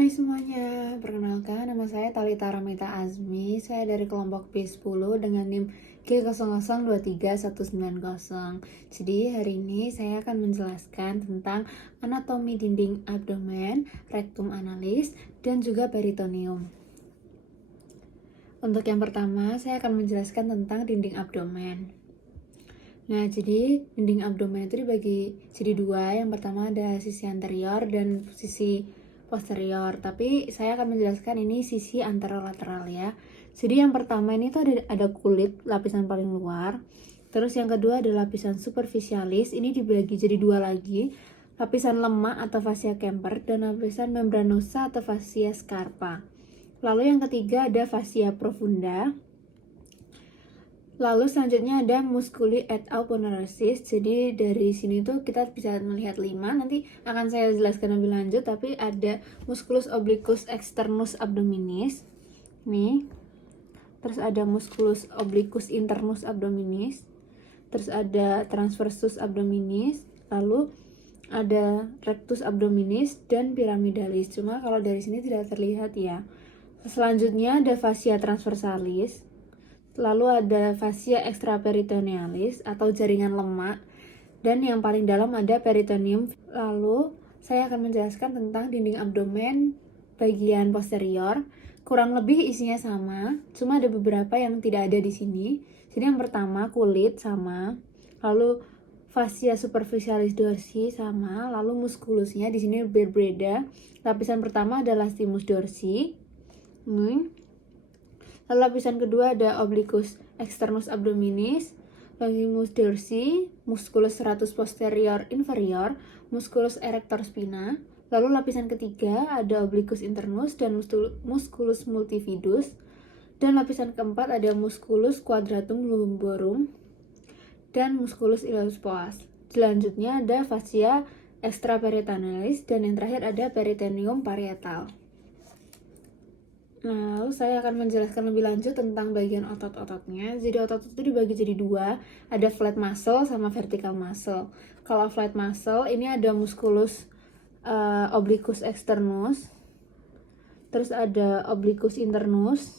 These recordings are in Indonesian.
Hai semuanya, perkenalkan nama saya Talita Ramita Azmi. Saya dari kelompok B10 dengan NIM G00231190. Jadi hari ini saya akan menjelaskan tentang anatomi dinding abdomen, rektum analis, dan juga peritoneum. Untuk yang pertama, saya akan menjelaskan tentang dinding abdomen. Nah, jadi dinding abdomen itu dibagi jadi dua. Yang pertama ada sisi anterior dan sisi posterior. Tapi saya akan menjelaskan ini sisi anterolateral ya. Jadi yang pertama ini tuh ada kulit, lapisan paling luar. Terus yang kedua ada lapisan superficialis. Ini dibagi jadi dua lagi. Lapisan lemak atau fascia Kemper dan lapisan membranosa atau fascia Scarpa. Lalu yang ketiga ada fascia profunda. Lalu selanjutnya ada musculi et au ponerosis. Jadi dari sini tuh kita bisa melihat 5. Nanti akan saya jelaskan lebih lanjut. Tapi ada musculus obliquus externus abdominis. Nih. Terus ada musculus obliquus internus abdominis. Terus ada transversus abdominis. Lalu ada rectus abdominis dan pyramidalis. Cuma kalau dari sini tidak terlihat ya. Selanjutnya ada fascia transversalis. Lalu ada fascia extraperitonealis atau jaringan lemak, dan yang paling dalam ada peritoneum. Lalu saya akan menjelaskan tentang dinding abdomen bagian posterior. Kurang lebih isinya sama, cuma ada beberapa yang tidak ada di sini. Jadi yang pertama kulit sama, lalu fascia superficialis dorsi sama, lalu muskulusnya di sini berbeda. Lapisan pertama adalah stimus dorsi. Lalu lapisan kedua ada obliquus externus abdominis, longissimus dorsi, musculus serratus posterior inferior, musculus erector spina. Lalu lapisan ketiga ada obliquus internus dan musculus multifidus. Dan lapisan keempat ada musculus quadratum lumborum dan musculus iliacus psoas. Selanjutnya ada fascia extraperitonealis dan yang terakhir ada peritoneum parietal. Nah, lalu saya akan menjelaskan lebih lanjut tentang bagian otot-ototnya. Jadi otot itu dibagi jadi dua, ada flat muscle sama vertical muscle. Kalau flat muscle ini ada musculus obliquus externus, terus ada obliquus internus,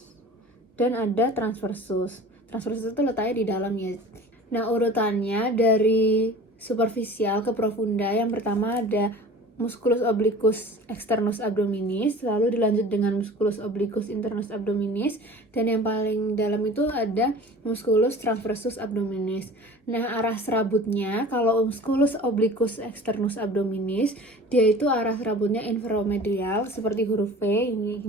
dan ada transversus. Transversus itu letaknya di dalam ya. Nah, urutannya dari superficial ke profunda, yang pertama ada musculus obliquus externus abdominis, lalu dilanjut dengan musculus obliquus internus abdominis, dan yang paling dalam itu ada musculus transversus abdominis. Nah, arah serabutnya kalau musculus obliquus externus abdominis, dia itu arah serabutnya inferomedial seperti huruf V ini.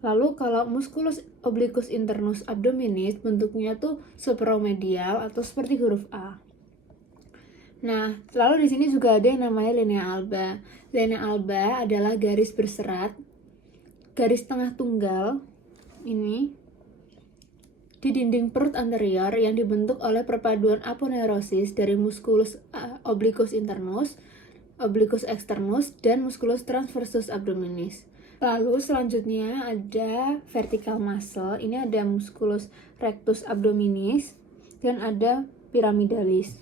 Lalu kalau musculus obliquus internus abdominis bentuknya tuh supromedial atau seperti huruf A. Nah, lalu di sini juga ada yang namanya linea alba. Linea alba adalah garis berserat, garis tengah tunggal ini di dinding perut anterior yang dibentuk oleh perpaduan aponeurosis dari musculus obliquus internus, obliquus externus, dan musculus transversus abdominis. Lalu selanjutnya ada vertical muscle. Ini ada musculus rectus abdominis dan ada pyramidalis.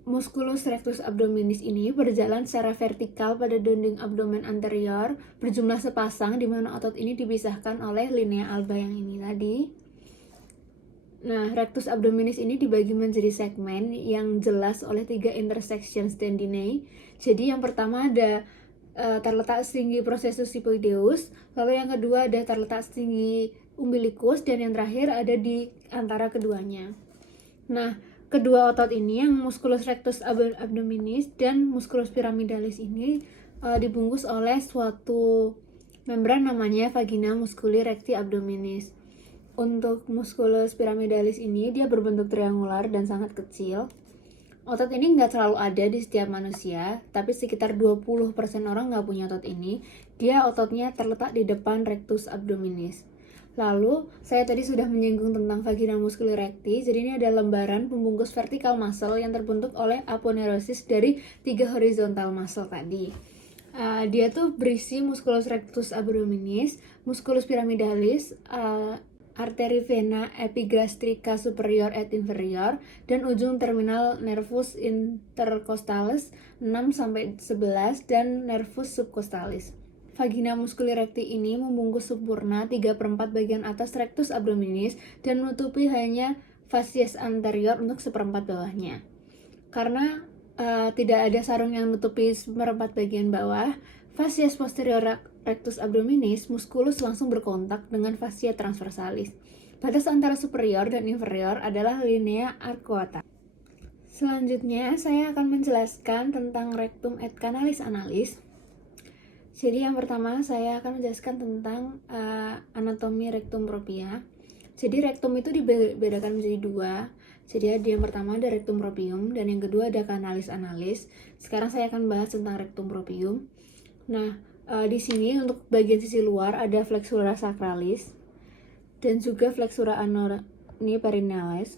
Musculus rectus abdominis ini berjalan secara vertikal pada dinding abdomen anterior berjumlah sepasang, di mana otot ini dipisahkan oleh linea alba yang ini tadi. Nah, rectus abdominis ini dibagi menjadi segmen yang jelas oleh 3 intersections tendinae. Jadi yang pertama ada terletak setinggi processus sipoideus, lalu yang kedua ada terletak setinggi umbilicus, dan yang terakhir ada di antara keduanya. Nah, kedua otot ini yang musculus rectus abdominis dan musculus pyramidalis ini dibungkus oleh suatu membran namanya vagina musculi recti abdominis. Untuk musculus pyramidalis ini dia berbentuk triangular dan sangat kecil. Otot ini nggak selalu ada di setiap manusia, tapi sekitar 20% orang nggak punya otot ini. Dia ototnya terletak di depan rectus abdominis. Lalu, saya tadi sudah menyinggung tentang vagina musculi recti. Jadi ini ada lembaran pembungkus vertical muscle yang terbentuk oleh aponeurosis dari 3 horizontal muscle tadi. Dia tuh berisi musculus rectus abdominis, musculus pyramidalis, arteri vena epigastrica superior et inferior, dan ujung terminal nervus intercostalis 6-11 dan nervus subcostalis. Vagina musculi recti ini membungkus sempurna 3/4 bagian atas rectus abdominis dan menutupi hanya facies anterior untuk 1/4 bawahnya. Karena tidak ada sarung yang menutupi 1/4 bagian bawah, facies posterior rectus abdominis musculus langsung berkontak dengan fascia transversalis. Batas antara superior dan inferior adalah linea arcuata. Selanjutnya, saya akan menjelaskan tentang rectum et canalis analis. Jadi yang pertama saya akan menjelaskan tentang anatomi rectum propria. Jadi rectum itu dibedakan menjadi dua. Jadi yang pertama ada rectum proprium dan yang kedua ada canalis analis. Sekarang saya akan bahas tentang rectum proprium. Nah, di sini untuk bagian sisi luar ada flexura sacralis dan juga flexura perinealis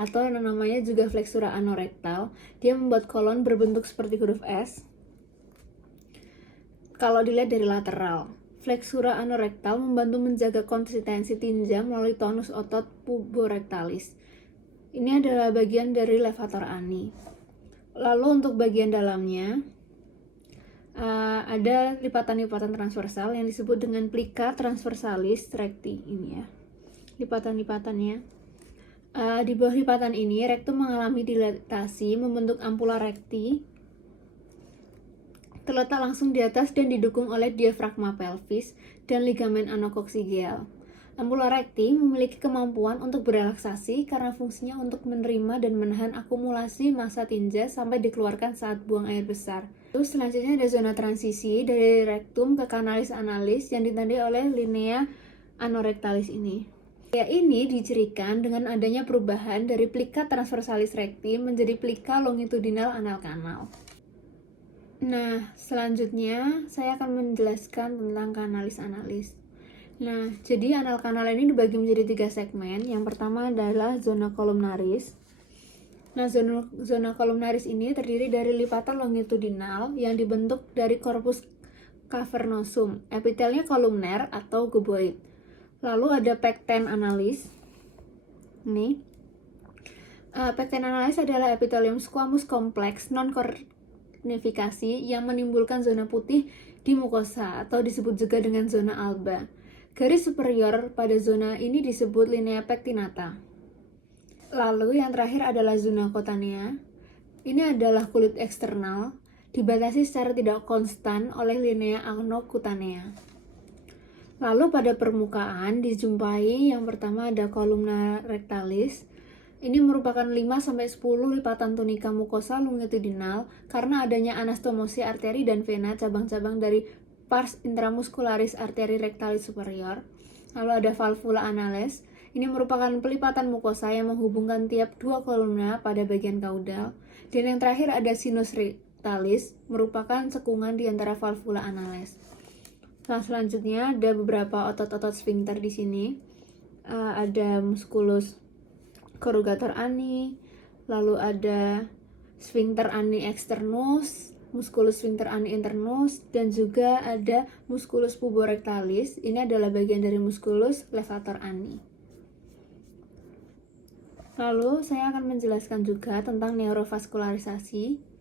atau namanya juga flexura anorektal. Dia membuat kolon berbentuk seperti huruf S. Kalau dilihat dari lateral, flexura anorektal membantu menjaga konsistensi tinja melalui tonus otot puborectalis. Ini adalah bagian dari levator ani. Lalu untuk bagian dalamnya, ada lipatan-lipatan transversal yang disebut dengan plica transversalis recti. Ini ya, lipatan-lipatannya. Di bawah lipatan ini, rektum mengalami dilatasi membentuk ampula recti, terletak langsung di atas dan didukung oleh diafragma pelvis dan ligamen anokoksigel. Ampula recti memiliki kemampuan untuk berelaksasi karena fungsinya untuk menerima dan menahan akumulasi massa tinja sampai dikeluarkan saat buang air besar. Terus selanjutnya ada zona transisi dari rektum ke canalis analis yang ditandai oleh linea anorectalis ini. Area ini dicirikan dengan adanya perubahan dari plica transversalis recti menjadi plica longitudinal anal kanal. Nah, selanjutnya saya akan menjelaskan tentang canalis analis. Nah, jadi anal kanal ini dibagi menjadi 3 segmen. Yang pertama adalah zona columnaris. Nah, zona columnaris ini terdiri dari lipatan longitudinal yang dibentuk dari corpus cavernosum, epitelnya kolumner atau cuboid. Lalu ada pecten analis. Ini. Pecten analis adalah epitelium squamous kompleks non-kornifikasi yang menimbulkan zona putih di mukosa atau disebut juga dengan zona alba. Garis superior pada zona ini disebut linea pectinata. Lalu yang terakhir adalah zona cutanea. Ini adalah kulit eksternal, dibatasi secara tidak konstan oleh linea anocutanea. Lalu pada permukaan dijumpai yang pertama ada columna rectalis. Ini merupakan 5-10 lipatan tunika mukosa longitudinal karena adanya anastomosi arteri dan vena cabang-cabang dari pars intramuscularis arteri rectalis superior. Lalu ada valvula anales. Ini merupakan pelipatan mukosa yang menghubungkan tiap dua kolumna pada bagian kaudal. Dan yang terakhir ada sinus rectalis, merupakan cekungan di antara valvula anales. Nah, selanjutnya ada beberapa otot-otot sphincter di sini. Ada musculus corrugator ani, lalu ada sphincter ani externus, musculus sphincter ani internus, dan juga ada musculus puborectalis. Ini adalah bagian dari musculus levator ani. Lalu saya akan menjelaskan juga tentang neurovaskularisasi.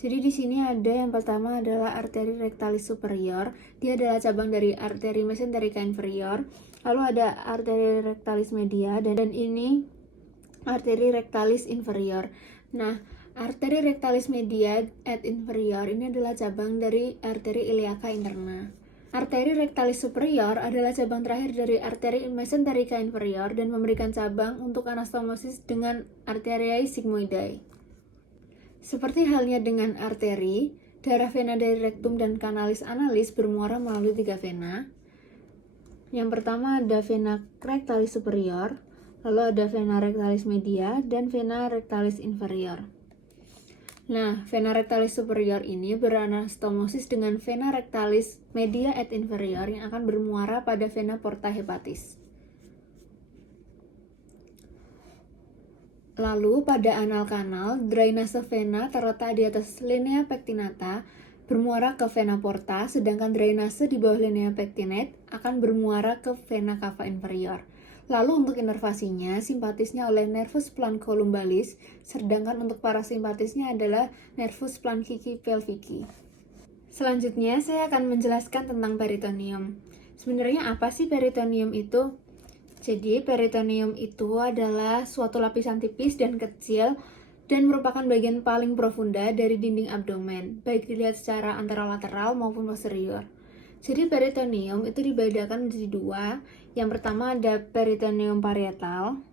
Jadi di sini ada yang pertama adalah arteri rectalis superior. Dia adalah cabang dari arteri mesenterica inferior. Lalu ada arteri rectalis media dan ini arteri rectalis inferior. Nah, arteri rectalis media et inferior ini adalah cabang dari arteri iliaca interna. Arteri rectalis superior adalah cabang terakhir dari arteri mesenterica inferior dan memberikan cabang untuk anastomosis dengan arteriae sigmoidae. Seperti halnya dengan arteri, darah vena dari rektum dan canalis analis bermuara melalui 3 vena. Yang pertama ada vena rectalis superior, lalu ada vena rectalis media, dan vena rectalis inferior. Nah, vena rectalis superior ini beranastomosis dengan vena rectalis media et inferior yang akan bermuara pada vena porta hepatis. Lalu pada anal kanal, drainase vena terletak di atas linea pectinata bermuara ke vena porta, sedangkan drainase di bawah linea pectinate akan bermuara ke vena cava inferior. Lalu untuk inervasinya, simpatisnya oleh nervus plancolumbalis, sedangkan untuk parasimpatisnya adalah nervus planchichi pelvici. Selanjutnya saya akan menjelaskan tentang peritoneum. Sebenarnya apa sih peritoneum itu? Jadi peritoneum itu adalah suatu lapisan tipis dan kecil dan merupakan bagian paling profunda dari dinding abdomen, baik dilihat secara anterolateral maupun posterior. Jadi peritoneum itu dibedakan menjadi dua. Yang pertama ada peritoneum parietal.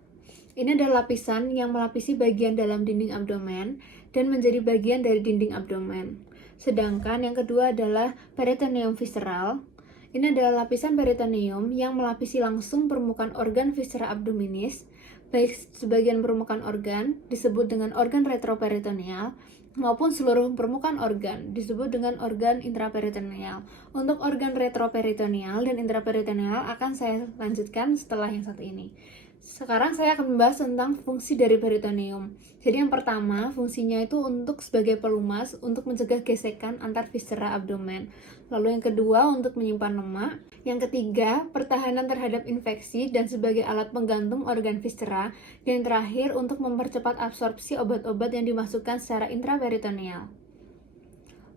Ini adalah lapisan yang melapisi bagian dalam dinding abdomen dan menjadi bagian dari dinding abdomen. Sedangkan yang kedua adalah peritoneum visceral. Ini adalah lapisan peritoneum yang melapisi langsung permukaan organ viscera abdominis, baik sebagian permukaan organ disebut dengan organ retroperitoneal maupun seluruh permukaan organ disebut dengan organ intraperitoneal. Untuk organ retroperitoneal dan intraperitoneal akan saya lanjutkan setelah yang satu ini. Sekarang saya akan membahas tentang fungsi dari peritoneum. Jadi yang pertama, fungsinya itu untuk sebagai pelumas untuk mencegah gesekan antar viscera abdomen. Lalu yang kedua, untuk menyimpan lemak. Yang ketiga, pertahanan terhadap infeksi dan sebagai alat penggantung organ viscera. Yang terakhir, untuk mempercepat absorpsi obat-obat yang dimasukkan secara intraperitoneal.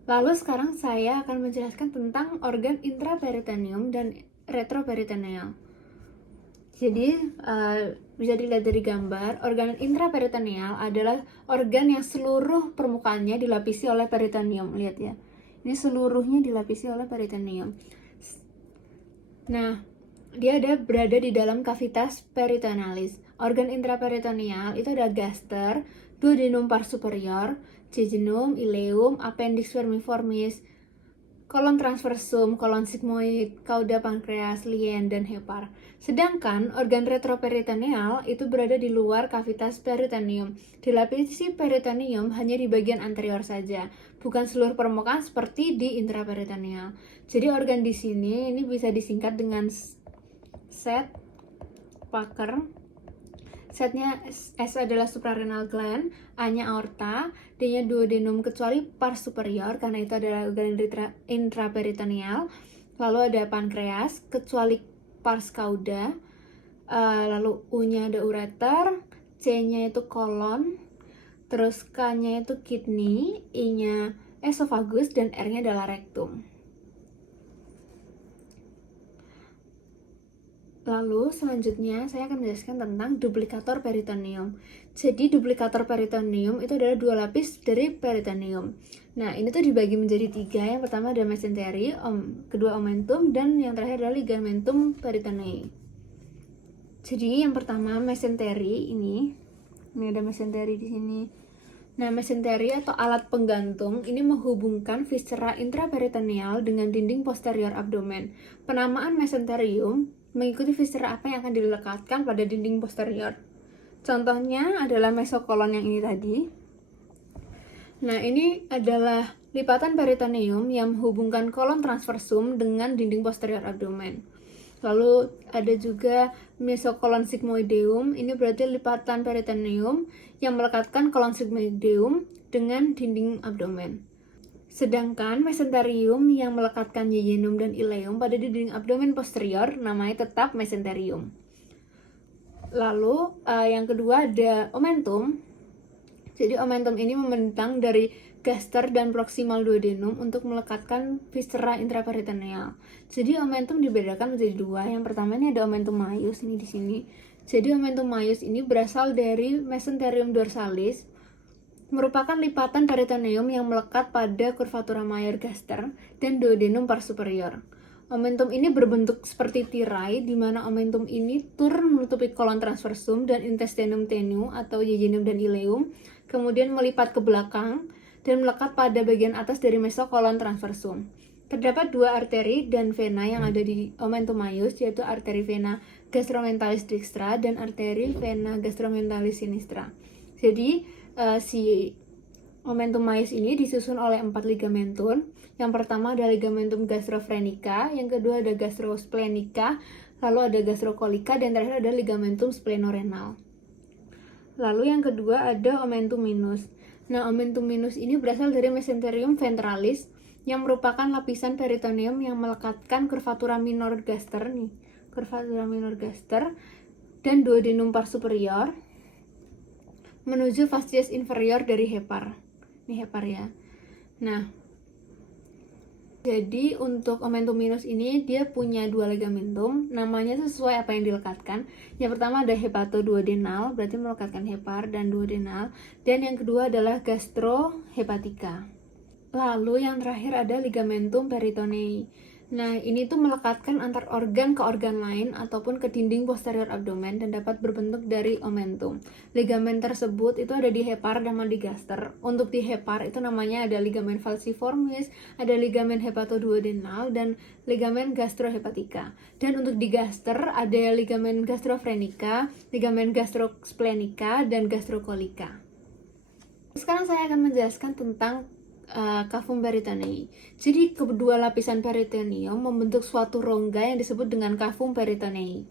Lalu sekarang saya akan menjelaskan tentang organ intraperitoneum dan retroperitoneal. Jadi bisa dilihat dari gambar, organ intraperitoneal adalah organ yang seluruh permukaannya dilapisi oleh peritoneum. Lihat ya, ini seluruhnya dilapisi oleh peritoneum. Nah, dia berada di dalam cavitas peritonealis. Organ intraperitoneal itu ada gaster, duodenum pars superior, jejunum, ileum, appendix vermiformis, kolon transversum, kolon sigmoid, cauda pankreas, lien, dan hepar. Sedangkan organ retroperitoneal itu berada di luar kavitas peritoneum. Dilapisi peritoneum hanya di bagian anterior saja, bukan seluruh permukaan seperti di intraperitoneal. Jadi organ di sini ini bisa disingkat dengan SET, Packer. Setnya S adalah suprarenal gland, A-nya aorta, D-nya duodenum kecuali pars superior karena itu adalah organ intraperitoneal. Lalu ada pankreas kecuali pars cauda. Lalu U-nya ada ureter, C-nya itu kolon, terus K-nya itu kidney, I-nya esophagus, dan R-nya adalah rektum. Lalu selanjutnya saya akan menjelaskan tentang duplikator peritoneum. Jadi duplikator peritoneum itu adalah dua lapis dari peritoneum. Nah, ini tuh dibagi menjadi tiga. Yang pertama ada mesentery, kedua omentum, dan yang terakhir adalah ligamentum peritonei. Jadi yang pertama mesentery ini ada mesentery di sini. Nah, mesentery atau alat penggantung ini menghubungkan viscera intraperitoneal dengan dinding posterior abdomen. Penamaan mesenterium mengikuti viscera apa yang akan dilekatkan pada dinding posterior. Contohnya adalah mesokolon yang ini tadi. Nah, ini adalah lipatan peritoneum yang menghubungkan kolon transversum dengan dinding posterior abdomen. Lalu ada juga mesokolon sigmoideum, ini berarti lipatan peritoneum yang melekatkan kolon sigmoideum dengan dinding abdomen. Sedangkan mesenterium yang melekatkan jejunum dan ileum pada dinding abdomen posterior namanya tetap mesenterium. Lalu yang kedua ada omentum. Jadi omentum ini membentang dari gaster dan proximal duodenum untuk melekatkan viscera intraperitoneal. Jadi omentum dibedakan menjadi dua. Yang pertama ini ada omentum maius ini di sini. Jadi omentum maius ini berasal dari mesenterium dorsalis, merupakan lipatan peritoneum yang melekat pada curvatura major gaster dan duodenum pars superior. Omentum ini berbentuk seperti tirai, di mana omentum ini turun menutupi kolon transversum dan intestinum tenue atau jejunum dan ileum, kemudian melipat ke belakang dan melekat pada bagian atas dari mesokolon transversum. Terdapat dua arteri dan vena yang ada di omentum maius, yaitu arteri vena gastromentalis dextra dan arteri vena gastromentalis sinistra. Jadi si omentum maius ini disusun oleh 4 ligamentum. Yang pertama ada ligamentum gastrofrenica, yang kedua ada gastrosplenica, lalu ada gastrocollica, dan terakhir ada ligamentum splenorenal. Lalu yang kedua ada omentum minus. Nah, omentum minus ini berasal dari mesenterium ventralis yang merupakan lapisan peritoneum yang melekatkan curvatura minor gaster nih, curvatura minor gaster dan duodenum pars superior menuju fascies inferior dari hepar. Ini hepar ya. Nah, Jadi untuk omentum minus ini dia punya dua ligamentum, namanya sesuai apa yang dilekatkan. Yang pertama ada hepatoduodenal, berarti melekatkan hepar dan duodenal, dan yang kedua adalah gastrohepatika. Lalu yang terakhir ada ligamentum peritonei. Nah, ini tuh melekatkan antar organ ke organ lain ataupun ke dinding posterior abdomen dan dapat berbentuk dari omentum. Ligamen tersebut itu ada di hepar dan di gaster. Untuk di hepar itu namanya ada ligamen falciformis, ada ligamen hepatoduodenal, dan ligamen gastrohepatika. Dan untuk di gaster ada ligamen gastrofrenica, ligamen gastrosplenica, dan gastrocolika. Sekarang saya akan menjelaskan tentang cavum peritonei. Jadi kedua lapisan peritoneum membentuk suatu rongga yang disebut dengan cavum peritonei.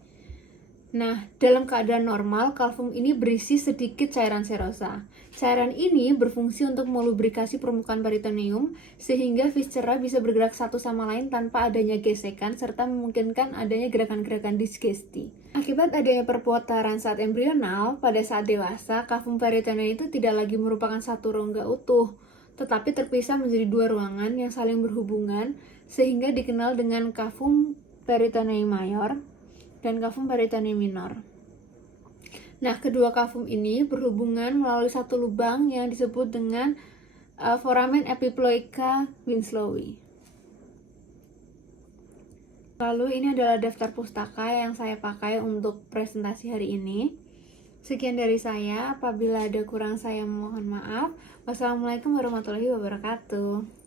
Nah, dalam keadaan normal, cavum ini berisi sedikit cairan serosa. Cairan ini berfungsi untuk melubrikasi permukaan peritoneum sehingga viscera bisa bergerak satu sama lain tanpa adanya gesekan serta memungkinkan adanya gerakan-gerakan disgesti. Akibat adanya perputaran saat embrional, pada saat dewasa, cavum peritonei itu tidak lagi merupakan satu rongga utuh, tetapi terpisah menjadi dua ruangan yang saling berhubungan sehingga dikenal dengan cavum peritonei mayor dan cavum peritonei minor. Nah, kedua cavum ini berhubungan melalui satu lubang yang disebut dengan foramen epiploica Winslowi. Lalu ini adalah daftar pustaka yang saya pakai untuk presentasi hari ini. Sekian dari saya, apabila ada kurang saya mohon maaf. Wassalamualaikum warahmatullahi wabarakatuh.